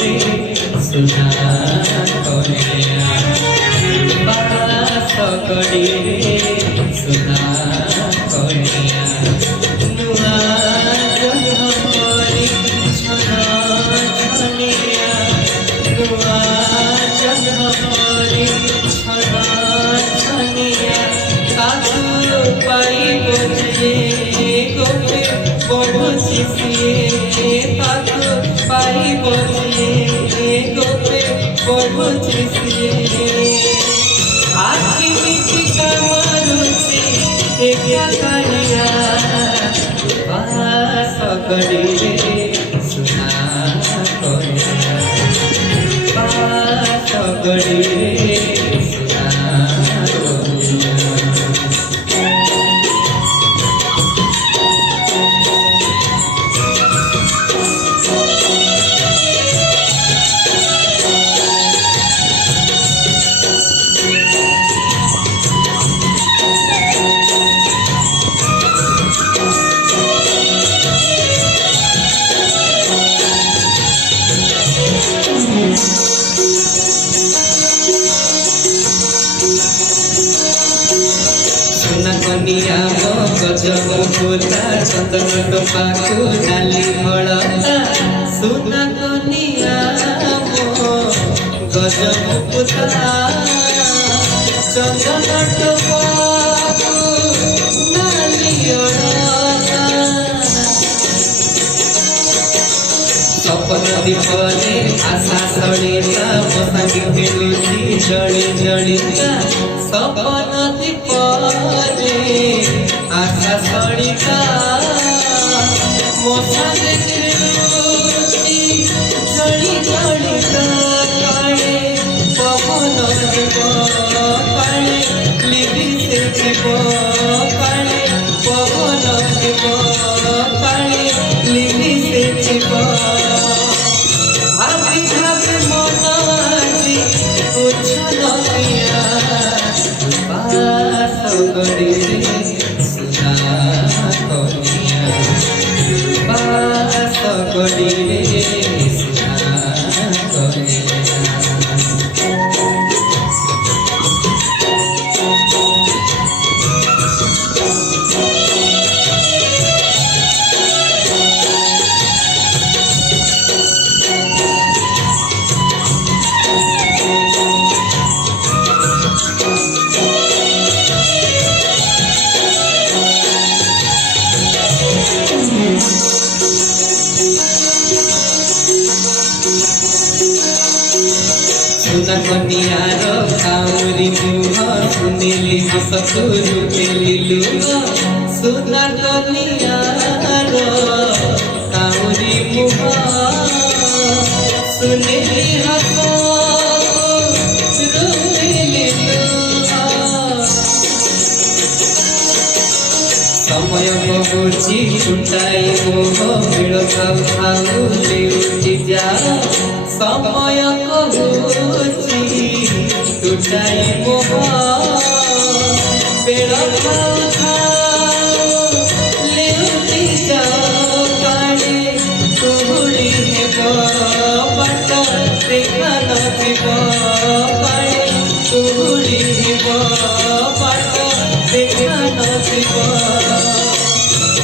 रे सुना करिया बास करी रे सुना करिया नुआ जन्म करी छना छनिया नुआ जन्म करी छना छनिया काकू पाई बजे गोपे बढ़ुची सिए काकू पाई बजे गोपे बढ़ुची सिए आखि मिठी कमरुची एका करिया बास करी रे सुना करिया बास करी रे सुना करिया सुना कनिया मो गजब फुला चंदन टपाकू डाली हलता सुना कनिया मो गजब फुला चंदन टपाकू डाली हलता सपन दीपले आशा सड़िता मोसांगी खेलुची जड़ी जड़िता सपन दीपले आशा सड़िता मोसांगी खेलुची जड़ी जड़िता काले पवन जीव काले लिबि से जीव काले पवन जीव काले लिबि से जीव भाभी भाभी मनाजी उछलिया बास करी रे सुना करिया बास करी रे सुना करिया सुना कनियार काउरी मुह सुनिली हसकुरु केलिलु सुना कनियार काउरी मुह सुनिली हसकुरु केलिलु समय बहुची छुटाई मोह मिल खाऊ खाऊ लेउटी जा समय बहुची छुटाई मोह मिल खाऊ खाऊ लेउटी जा काले कुहुड़ी हेब बाट देखा नथिब काले कुहुड़ी हेब बाट देखा नथिब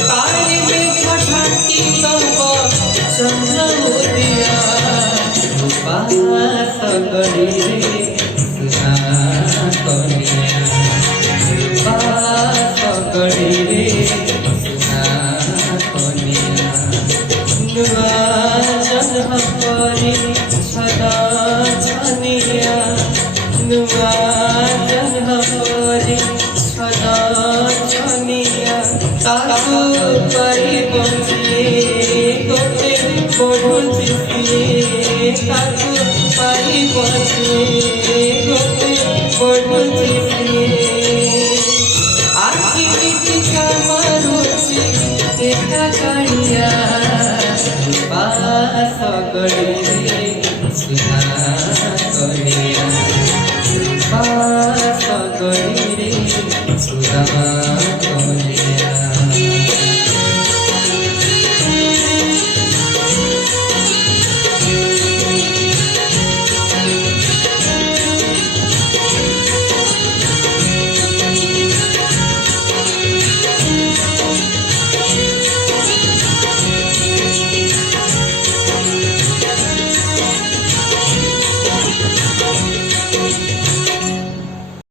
काली में ठाठी तब चंद्र उदिया बास करी रे सुना करिया बास करी रे सुना करिया नुआ जन्म करी छदा छनिया नुआ जन्म करी छदा छनिया काकू पाई बजे गोपे बढ़ुची सिए काकू पाई बजे गोपे बढ़ुची सिए आखि मिठी कमरुची एका करिया बास करी रे सुना